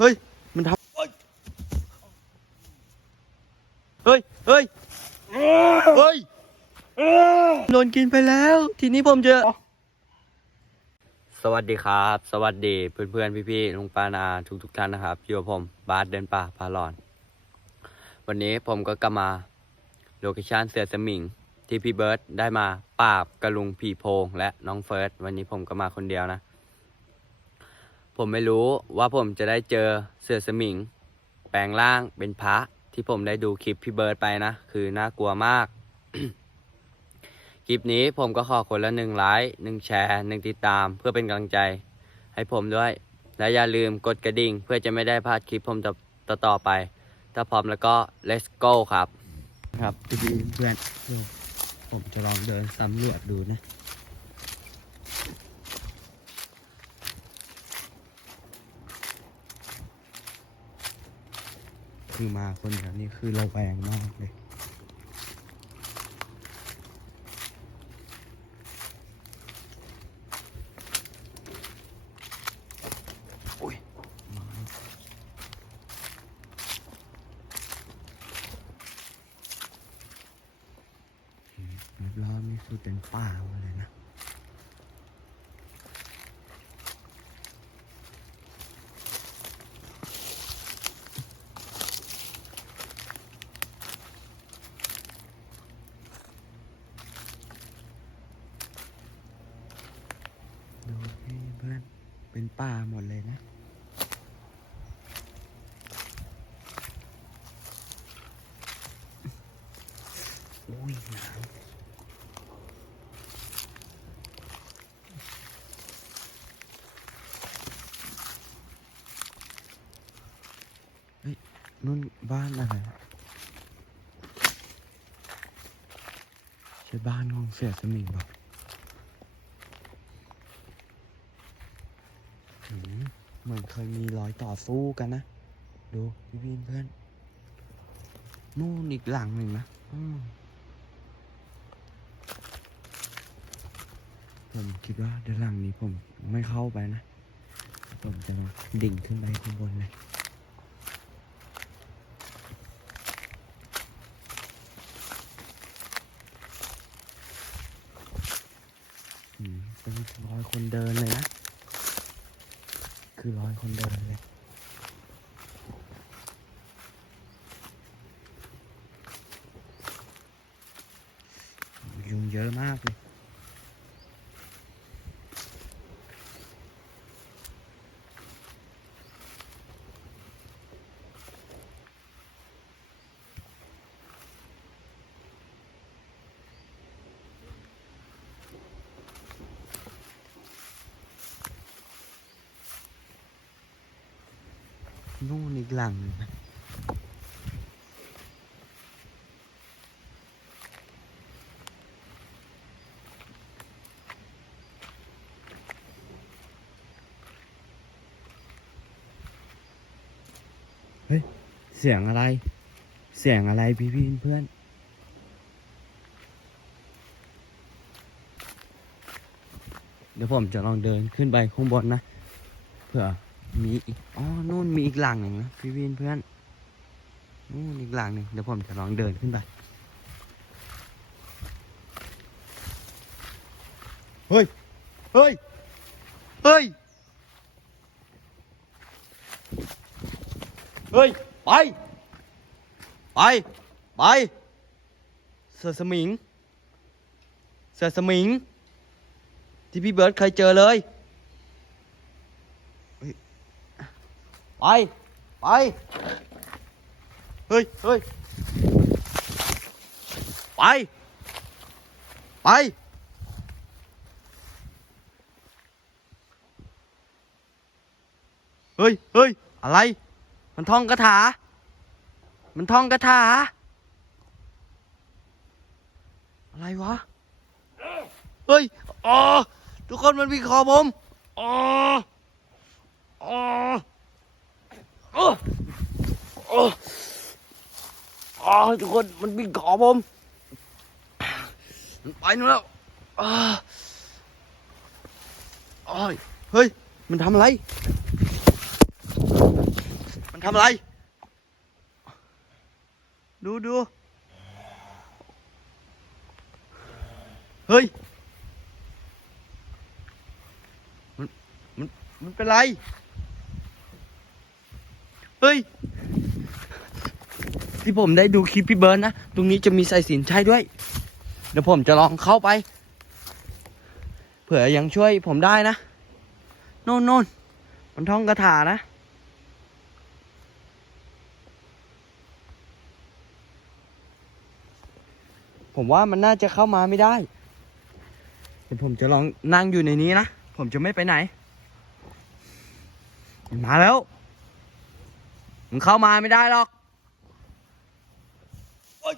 เฮ้ย มันทำเฮ้ย เฮ้ย เฮ้ยโดนกินไปแล้ว ทีนี้ผมจะสวัสดีครับ สวัสดีเพื่อนเพื่อนพี่พี่ๆลุงปานาทุกทุกๆท่านนะครับอยู่กับผมบาสเดินป่าพาหลอน วันนี้ผมก็กลับมาโลเคชั่นเสือสมิงที่พี่เบิร์ดได้มาปราบกระลุงผีโพงและน้องเฟิร์สวันนี้ผมก็มาคนเดียวนะ ผมไม่รู้ว่าผมจะได้เจอเสือสมิง แปลงร่างเป็นพระที่ผมได้ดูคลิปพี่เบิร์ดไปนะ คือน่ากลัวมาก คลิปนี้ผมก็ขอคนละหนึ่งไลค์หนึ่งแชร์หนึ่งติดตามเพื่อเป็นกำลังใจ ให้ผมด้วย และอย่าลืมกดกระดิ่ง เพื่อจะไม่ได้พลาดคลิปผมต่อต่อไป ถ้าพร้อมแล้วก็ let's go ครับ ครับพี่เพื่อนผมจะลองเดินสำรวจดูนะ คือมาคนแถวนี้คือระแวงมากเลย โอ้ยมารอบๆนี่คือเป็นป่าเลยนะ ดูพี่เพื่อน เป็นป่าหมดเลยนะ อุ้ยหนาวเฮ้ยนุ่นบ้านอะไรอะใช่บ้านของเสียสมิงเปล่า หืม เหมือนเคยมีรอยต่อสู้กันนะ ดูพี่พี่เพื่อน นู่นอีกหลังหนึ่งนะผมคิดว่าเดี๋ยวหลังนี้ผมไม่เข้าไปนะ ผมจะมาดิ่งขึ้นไปข้างบนเลยเป็นรอยคนเดินเลย คือร้อยคนเดินเลยยุงเยอะมากเลย กหลัง เฮ้ย เสียงอะไร เสียงอะไรพี่พี่เพื่อนเดี๋ยวผมจะลองเดินขึ้นไปข้างบนนะ เผื่อ มีอีกอ๋อนู่นมีอีกหลังหนึ่งนะพี่วินเพื่อนนู่นอีกหลังหนึ่งเดี๋ยวผมจะลองเดินขึ้นไปเฮ้ยเฮ้ยเฮ้ยเฮ้ยไปไปไปเสือสมิงเสือสมิงที่พี่เบิร์ดเคยเจอเลย ไป ไป เฮ้ยเฮ้ยไป ไป เฮ้ยเฮ้ยอะไร มันท่องคาถา มันท่องคาถา อะไรวะ เฮ้ย อ๋อ ทุกคนมันมีคอผม อ๋อ อ๋อ โอ้โอ้อ๋อทุกคนมันบินขอผมมันไปนู่นแล้วอ่าอ้ยเฮ้ย มันทำอะไร มันทำอะไร ดูดูเฮ้ย มัน มัน มันเป็นไร เฮ้ย ที่ผมได้ดูคลิปพี่เบิร์นนะ ตรงนี้จะมีสายสินใช่ด้วย เดี๋ยวผมจะลองเข้าไป เผื่อยังช่วยผมได้นะ โน่นโน่นมันท่องคาถานะ ผมว่ามันน่าจะเข้ามาไม่ได้เดี๋ยวผมจะลองนั่งอยู่ในนี้นะ ผมจะไม่ไปไหน มาแล้ว มันเข้ามาไม่ได้หรอกโอ๊ย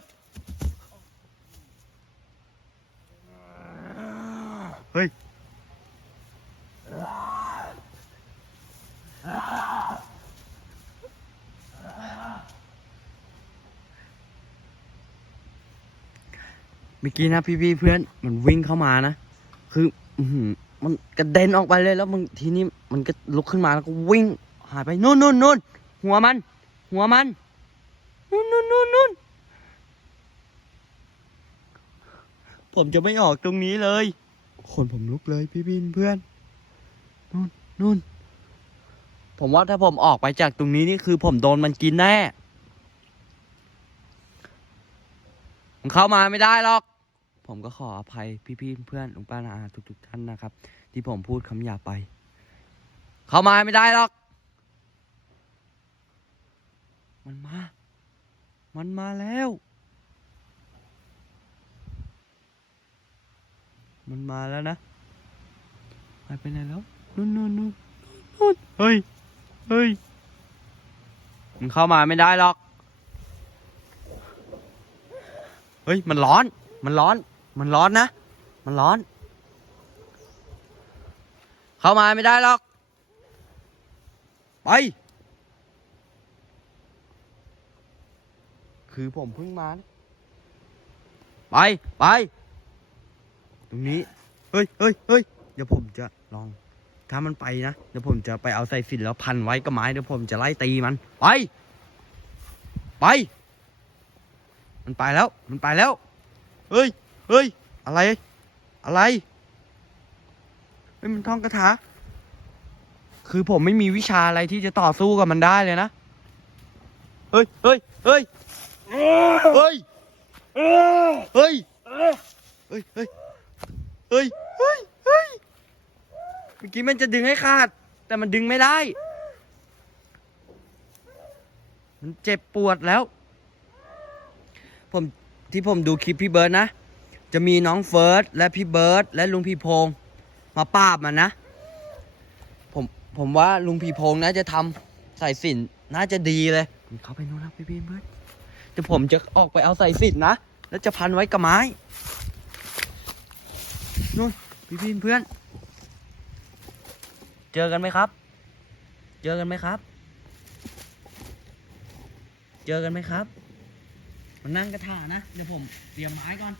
เฮ้ยเมื่อกี้นะพี่พี่ๆเพื่อนมันวิ่งเข้ามานะ คืออื้อหือมันกระเด็นออกไปเลยแล้วบางทีนี้มันก็ลุกขึ้นมาแล้วก็วิ่งหายไปนู่นนู่นนู่น หัวมัน หัวมันนู่นนู่นนู่นนู่นผมจะไม่ออกตรงนี้เลยคนผมลุกเลยพี่พี่ๆเพื่อนนู่นนู่นผมว่าถ้าผมออกไปจากตรงนี้นี่คือผมโดนมันกินแน่มันเข้ามาไม่ได้หรอก ผมก็ขออภัยพี่ๆเพื่อนลุงป้านาอาทุกๆท่านนะครับ ที่ผมพูดคำหยาบไป เข้ามาไม่ได้หรอก มันมา มันมาแล้ว มันมาแล้วนะหายไปไหนแล้วนู่นนู่นนู่นนู่นเฮ้ย เฮ้ย มันเข้ามาไม่ได้หรอก เฮ้ย มันร้อน มันร้อน มันร้อนนะ มันร้อน เข้ามาไม่ได้หรอก ไป คือผมเพิ่งมานะไปไป ตรงนี้ เฮ้ยเฮ้ยเฮ้ยเดี๋ยวผมจะลอง ถ้ามันไปนะ เดี๋ยวผมจะไปเอาใส่สินแล้วพันไว้กับไม้เดี๋ยวผมจะไล่ตีมัน ไป ไป มันไปแล้ว มันไปแล้ว เฮ้ยเฮ้ย อะไร อะไรเฮ้ยมันท่องคาถา คือผมไม่มีวิชาอะไรที่จะต่อสู้กับมันได้เลยนะ เฮ้ยเฮ้ยเฮ้ย เฮ้ย เฮ้ย เฮ้ย เฮ้ย เฮ้ย เฮ้ย เฮ้ย เมื่อกี้มันจะดึงให้ขาด แต่มันดึงไม่ได้ มันเจ็บปวดแล้ว ผมที่ผมดูคลิปพี่เบิร์ดนะ จะมีน้องเฟิร์สและพี่เบิร์ดและลุงพี่พง มาปาบมันนะ ผมผมว่าลุงพี่พงน่าจะทำสายสินน่าจะดีเลย เข้าไปโน่นนะพี่พี่เบิร์ด แต่ผมจะออกไปเอาใส่สิทธิ์นะ แล้วจะพันไว้กับไม้นู่นพี่พี่เพื่อน เจอกันไหมครับ เจอกันไหมครับ เจอกันไหมครับ มันนั่งกระถานะ เดี๋ยวผมเตรียมไม้ก่อน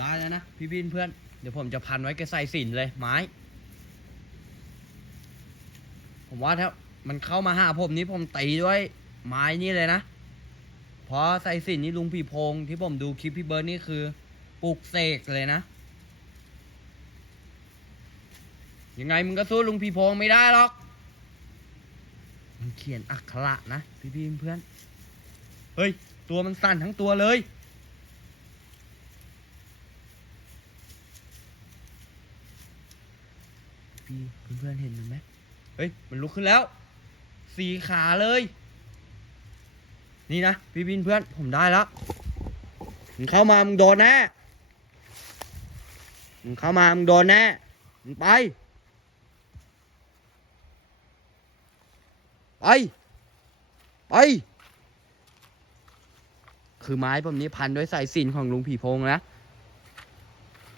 ได้แล้วนะ พี่พี่เพื่อน เดี๋ยวผมจะพันไว้กับใส่สินเลยไม้ ผมว่าถ้ามันเข้ามาหาผมนี้ผมตีด้วยไม้นี่เลยนะ เพราะใส่สินนี่ลุงผีพงที่ผมดูคลิปพี่เบิร์ดนี่คือปลุกเสกเลยนะ ยังไงมึงก็สู้ลุงผีพงไม่ได้หรอก มันเขียนอักขระนะ พี่พี่เพื่อน เฮ้ย ตัวมันสั่นทั้งตัวเลย พี่เพื่อนๆเห็นมันไหมเฮ้ย มันลุกขึ้นแล้ว สี่ขาเลย นี่นะ พี่บินเพื่อน ผมได้แล้ว มึงเข้ามา มึงโดนแน่ มึงเข้ามา มึงโดนแน่ มึงไป ไป ไป คือไม้ผมนี้พันด้วยสายสินของลุงผีโพงนะ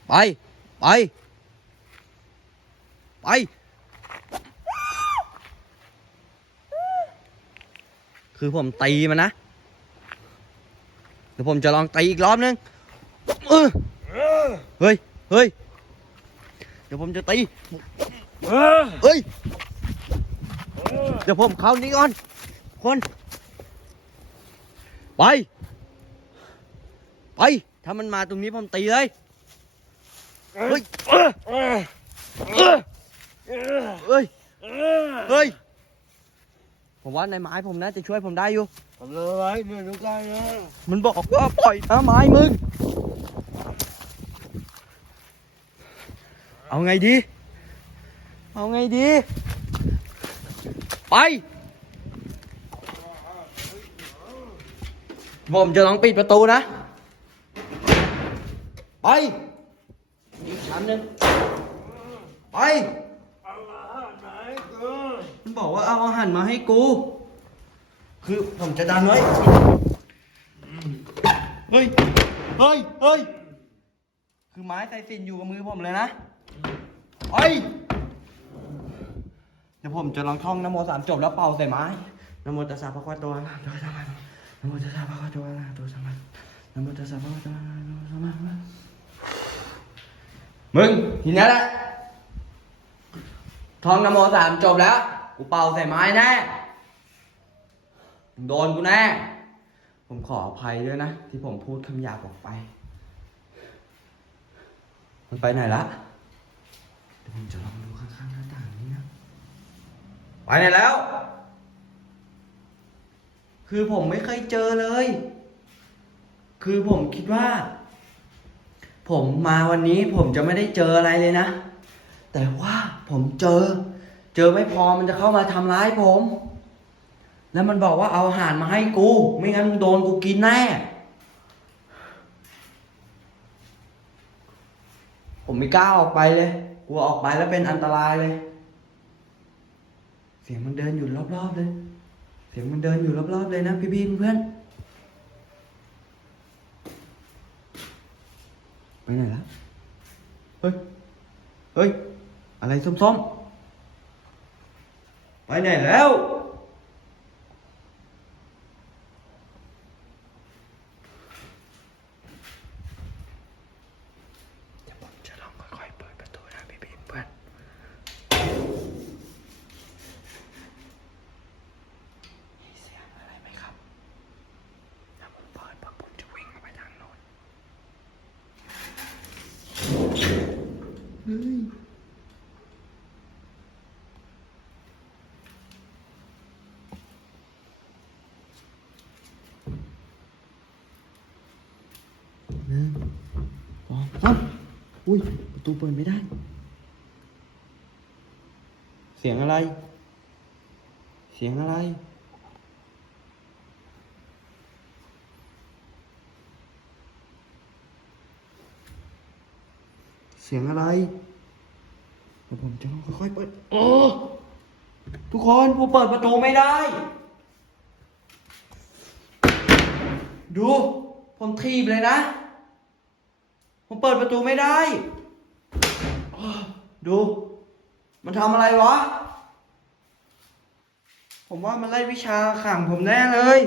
ไป ไป ไปคือผมตีมันนะเดี๋ยวผมจะลองตีอีกรอบนึงเออเฮ้ยเฮ้ยเดี๋ยวผมจะตีเฮ้ยเดี๋ยวผมเข้านี้ก่อนคนไป ไป ถ้ามันมาตรงนี้ผมตีเลย เฮ้ย เฮ้ย เฮ้ย ผมว่าในไม้ผมน่าจะช่วยผมได้อยู่ ทำอะไรเนี่ยดูกันนะมันบอกว่าปล่อยนะไม้มึง เอาไงดี เอาไงดี ไป ผมจะลองปิดประตูนะ ไปอีกชั้นหนึ่งไปไหนกูมัน บอกว่าเอาอาหารมาให้กู คือผมจะดันไว้เฮ้ย เฮ้ย เฮ้ย คือไม้ใส่สินอยู่กับมือผมเลยนะไอ้ย เดี๋ยวผมจะลองท่องนโมสามจบแล้วเป่าใส่ไม้นโมตัสสะพระควาโตอะระหะโตสัมมาสัมพุทธัสสะนโมตัสสะพระควาโตอะระหะโตสัมมานโมตัสสะพระควาโตอะระหะโตสัมมามึงทีนี้แหละท่องนโมสามจบแล้ว กูเป่าใส่ไม้แน่โดนกูแน่ ผมขออภัยด้วยนะ ที่ผมพูดคำหยาบออกไป มันไปไหนละเดี๋ยวผมจะลองดูข้างๆหน้าต่างนี้นะ ไปไหนแล้ว คือผมไม่เคยเจอเลย คือผมคิดว่า ผมมาวันนี้ผมจะไม่ได้เจออะไรเลยนะ แต่ว่าผมเจอ เจอไม่พอมันจะเข้ามาทำร้ายผม แล้วมันบอกว่าเอาอาหารมาให้กู ไม่งั้นมึงโดนกูกินแน่ ผมไม่กล้าออกไปเลยกลัวออกไปแล้วเป็นอันตรายเลย เสียงมันเดินอยู่รอบๆเลย เสียงมันเดินอยู่รอบๆเลยนะพี่ๆเพื่อนไปไหนละเฮ้ย เฮ้ย อะไรส้มๆ ไปไหนแล้ว เดี๋ยวผมจะลองค่อยๆเปิดประตูนะพี่พี่เพื่อนมีเสียงอะไรไหมครับ ถ้าผมเปิดปั๊บผมจะวิ่งออกไปทางโน้นเฮ้ย หนึ่ง สองสาอุ้ยประตูเปิดไม่ได้ เสียงอะไร เสียงอะไร เสียงอะไรเดี๋ยวผมจะลองค่อยๆเปิดโอ้ทุกคนผมเปิดประตูไม่ได้ ดู ผมทีบเลยนะ ผมเปิดประตูไม่ได้ ดู มันทำอะไรวะ ผมว่ามันไล่วิชาขังผมแน่เลย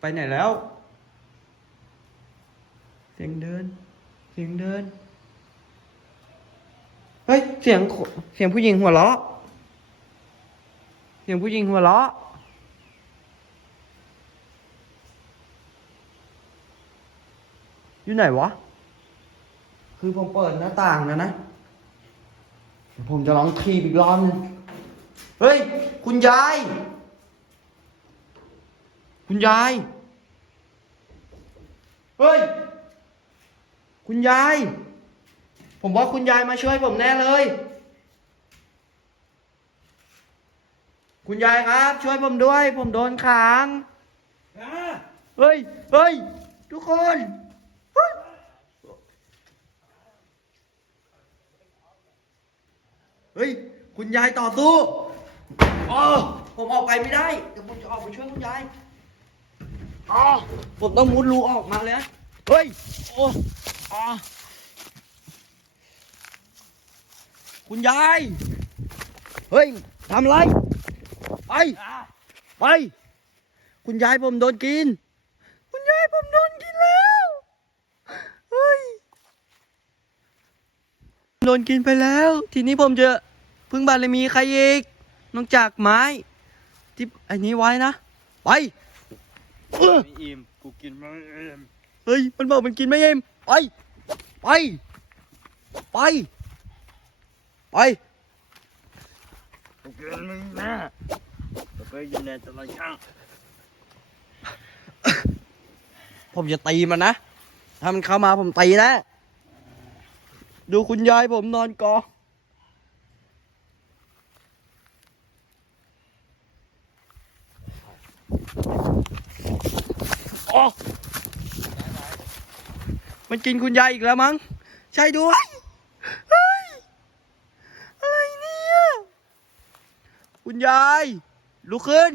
ไปไหนแล้ว เสียงเดิน เสียงเดิน เฮ้ย เสียง เสียงผู้หญิงหัวเราะ เสียงผู้หญิงหัวเราะ อยู่ไหนวะ คือผมเปิดหน้าต่างนะนะเดี๋ยวผมจะลองทีบอีกรอบนึงเฮ้ย คุณยาย คุณยาย เฮ้ย คุณยาย ผมว่าคุณยายมาช่วยผมแน่เลย คุณยายครับ ช่วยผมด้วย ผมโดนขังนะเฮ้ย เฮ้ย ทุกคน เฮ้ย เฮ้ย คุณยายต่อสู้อ๋อผมออกไปไม่ได้เดี๋ยวผมจะออกไปช่วยคุณยายอ๋อผมต้องมุดรูออกมาเลยนะเฮ้ย โอ้อ๋อคุณยาย เฮ้ยทำไร ไปอะไป คุณยายผมโดนกิน คุณยายผมโดนกินแล้ว เฮ้ย โดนกินไปแล้ว ทีนี้ผมจะพึ่งบารมีใครอีกนอกจากไม้ที่ไอ้นี้ไว้นะไปเอ้อไม่อิ่มกูกินไม่อิ่มเฮ้ยมันบอกมันกินไม่เอ็มไปไปไปไปกูกินไม่แน่แต่ก็ยินในตลอดช่างผมจะตีมันนะ ถ้ามันเข้ามาผมตีนะ ดูคุณยายผมนอนกออ๋อมันกินคุณยายอีกแล้วมั้ง ใช่ด้วยอะไรเนี่ย คุณยาย ลุกขึ้น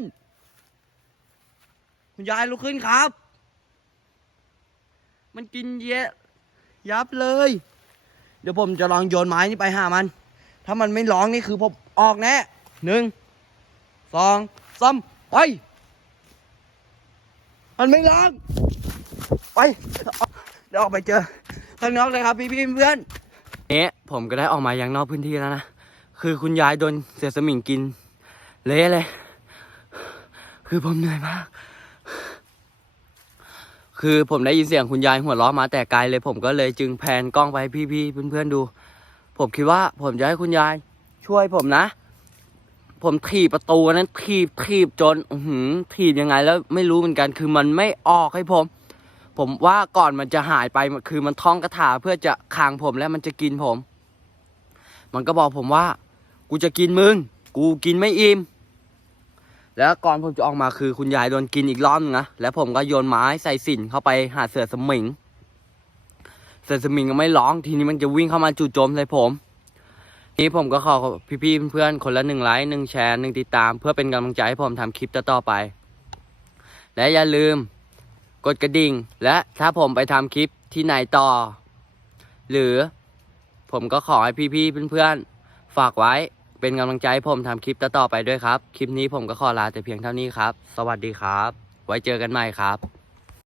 คุณยายลุกขึ้นครับ มันกินเยอะ ยับเลย เดี๋ยวผมจะลองโยนไม้นี่ไปหามัน ถ้ามันไม่ร้องนี่คือผมออกแน่หนึ่งสองสามไป มันไม่ร้อง ไป เดี๋ยวออกไปเจอข้างนอกเลยครับพี่พี่เพื่อนเนี้ผมก็ได้ออกมายังนอกพื้นที่แล้วนะ คือคุณยายโดนเสือสมิงกิน เละเลย คือผมเหนื่อยมาก คือผมได้ยินเสียงคุณยายหัวเราะมาแต่ไกลเลย ผมก็เลยจึงแพนกล้องไปให้พี่ๆเพื่อนๆดู ผมคิดว่าผมจะให้คุณยายช่วยผมนะ ผมถีบประตูนั้นถีบถีบจนอือหือถีบยังไงแล้วไม่รู้เหมือนกัน คือมันไม่ออกให้ผม ผมว่าก่อนมันจะหายไปคือมันท่องคาถาเพื่อจะคางผมแล้วมันจะกินผม มันก็บอกผมว่า กูจะกินมึง กูกินไม่อิ่ม แล้วก่อนผมจะออกมาคือคุณยายโดนกินอีกรอบนึงนะ แล้วผมก็โยนไม้ใส่สินเข้าไปหาเสือสมิง เสือสมิงก็ไม่ร้อง ทีนี้มันจะวิ่งเข้ามาจู่โจมใส่ผม นี้ผมก็ขอพี่ๆเพื่อนๆคนละหนึ่งไลค์หนึ่งแชร์หนึ่งติดตาม เพื่อเป็นกำลังใจให้ผมทำคลิปต่อๆไป และอย่าลืมกดกระดิ่ง และถ้าผมไปทำคลิปที่ไหนต่อ หรือผมก็ขอให้พี่ๆเพื่อนๆฝากไว้ เป็นกำลังใจให้ผมทำคลิปต่อๆไปด้วยครับ คลิปนี้ผมก็ขอลาแต่เพียงเท่านี้ครับ สวัสดีครับ ไว้เจอกันใหม่ครับ